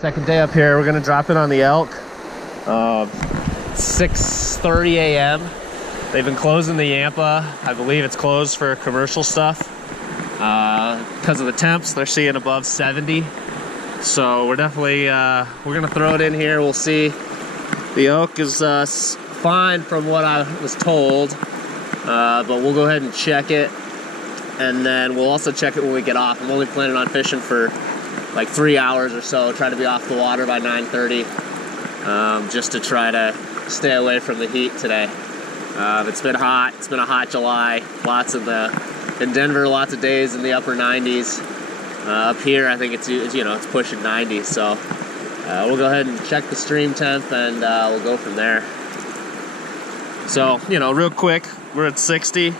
Second day up here. We're gonna drop in on the elk. 6:30 a.m. They've been closing the Yampa. I believe it's closed for commercial stuff because of the temps. They're seeing above 70. So we're definitely we're gonna throw it in here. We'll see. The elk is fine from what I was told, but we'll go ahead and check it, and then we'll also check it when we get off. I'm only planning on fishing for like 3 hours or so. Try to be off the water by 9:30, just to try to stay away from the heat today. It's been hot. It's been a hot July. In Denver, lots of days in the upper 90s. Up here, I think it's pushing 90. So we'll go ahead and check the stream temp, and we'll go from there. So real quick, we're at 60.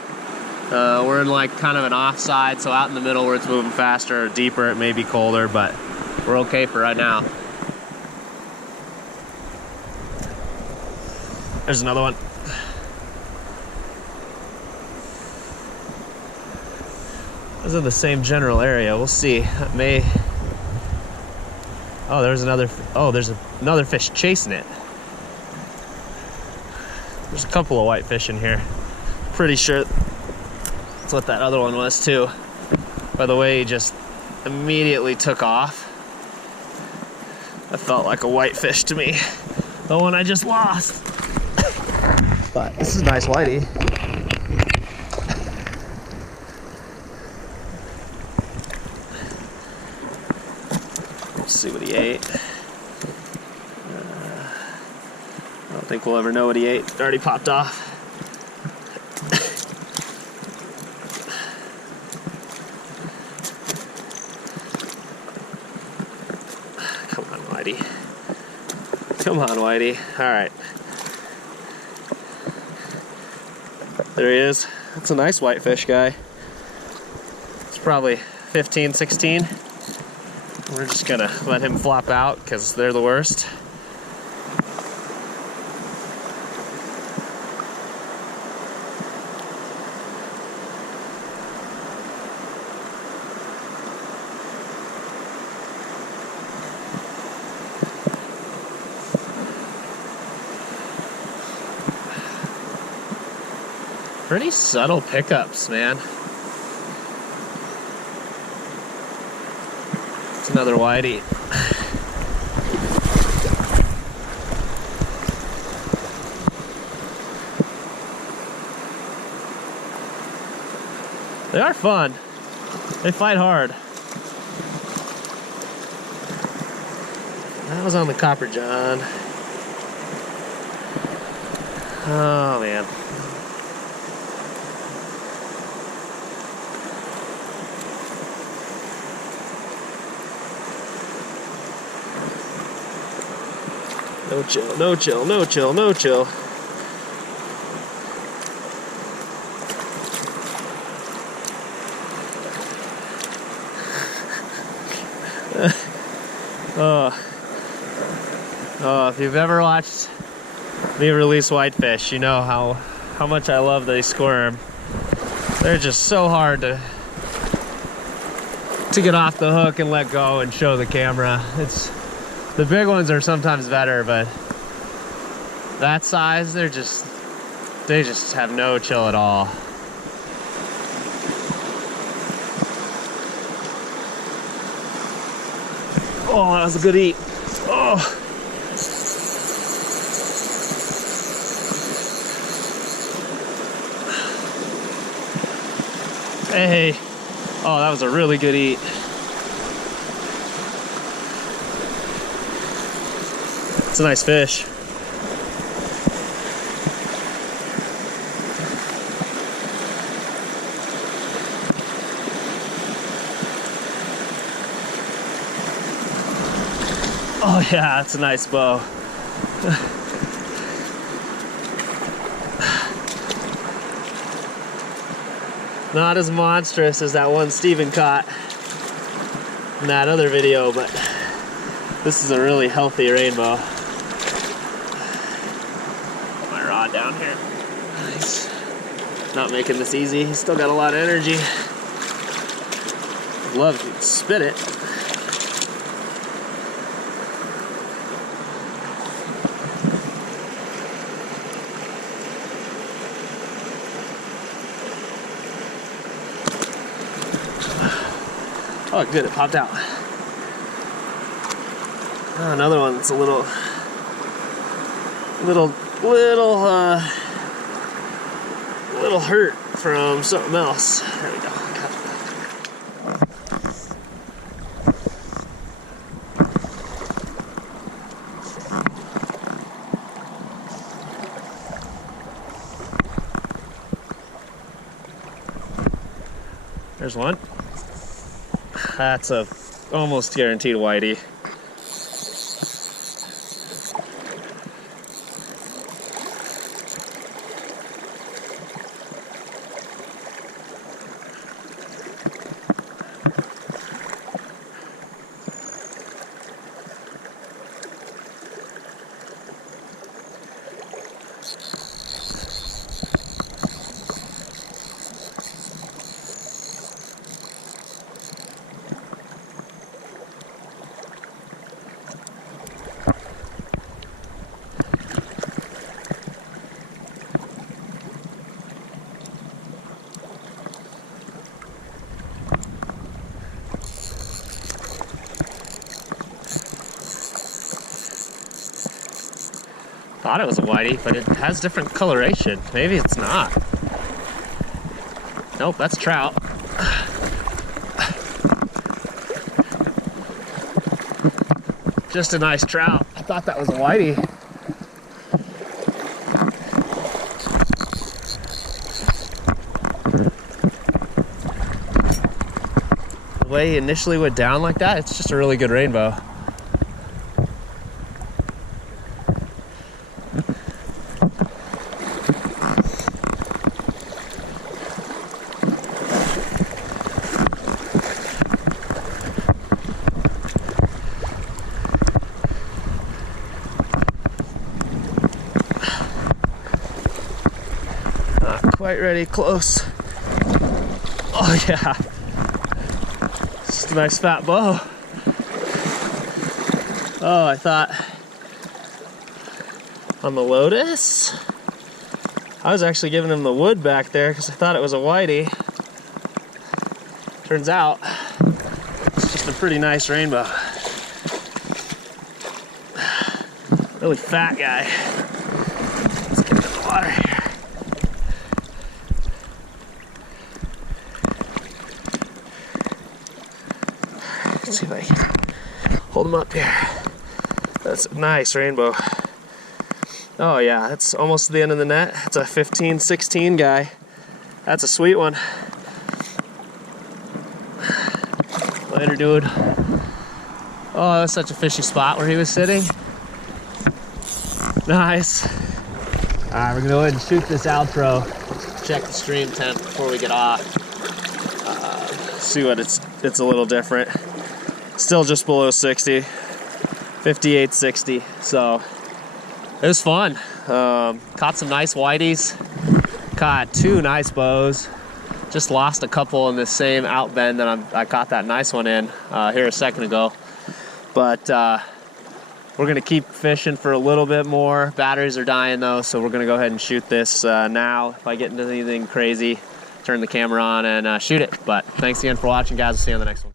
We're in like kind of an offside, so out in the middle where it's moving faster or deeper, it may be colder, but we're okay for right now. There's another one. Those are the same general area. We'll see. It may. Oh, there's another fish chasing it. There's a couple of white fish in here. Pretty sure that's what that other one was too. By the way, he just immediately took off. That felt like a white fish to me. The one I just lost. But this is a nice whitey. Let's see what he ate. I don't think we'll ever know what he ate. It already popped off. Come on, Whitey. Come on, Whitey. All right. There he is. That's a nice whitefish guy. It's probably 15, 16. We're just gonna let him flop out because they're the worst. Pretty subtle pickups, man. It's another whitey. They are fun. They fight hard. That was on the Copper John. Oh, man. No chill, no chill, no chill, no chill. If you've ever watched me release whitefish, you know how much I love they squirm. They're just so hard to get off the hook and let go and show the camera. The big ones are sometimes better, but that size, they just have no chill at all. Oh, that was a good eat. Oh. Hey. Oh, that was a really good eat. It's a nice fish. Oh yeah, that's a nice bow. Not as monstrous as that one Steven caught in that other video, but this is a really healthy rainbow. Put my rod down here. Nice. Not making this easy. He's still got a lot of energy. I'd love to spit it. Oh, good, it popped out. Oh, another one that's a little hurt from something else. There we go. There's one. That's a almost guaranteed whitey. Thought it was a whitey, but it has different coloration. Maybe it's not. Nope, that's trout. Just a nice trout. I thought that was a whitey. The way he initially went down like that, it's just a really good rainbow. Quite ready, close. Oh yeah, just a nice fat bow. Oh, I thought on the Lotus, I was actually giving him the wood back there because I thought it was a whitey. Turns out it's just a pretty nice rainbow. Really fat guy. Let's get him in the water here. Let's see if I can hold him up here. That's a nice rainbow. Oh yeah, that's almost the end of the net. It's a 15-16 guy. That's a sweet one. Later, dude. Oh, that's such a fishy spot where he was sitting. Nice. All right, we're gonna go ahead and shoot this outro. Check the stream temp before we get off. See what it's a little different. Still just below 60, 58, 60. So it was fun. Caught some nice whiteys. Caught two nice bows. Just lost a couple in this same out bend that I caught that nice one in here a second ago. But we're gonna keep fishing for a little bit more. Batteries are dying though, so we're gonna go ahead and shoot this now. If I get into anything crazy, turn the camera on and shoot it. But thanks again for watching, guys. We'll see you on the next one.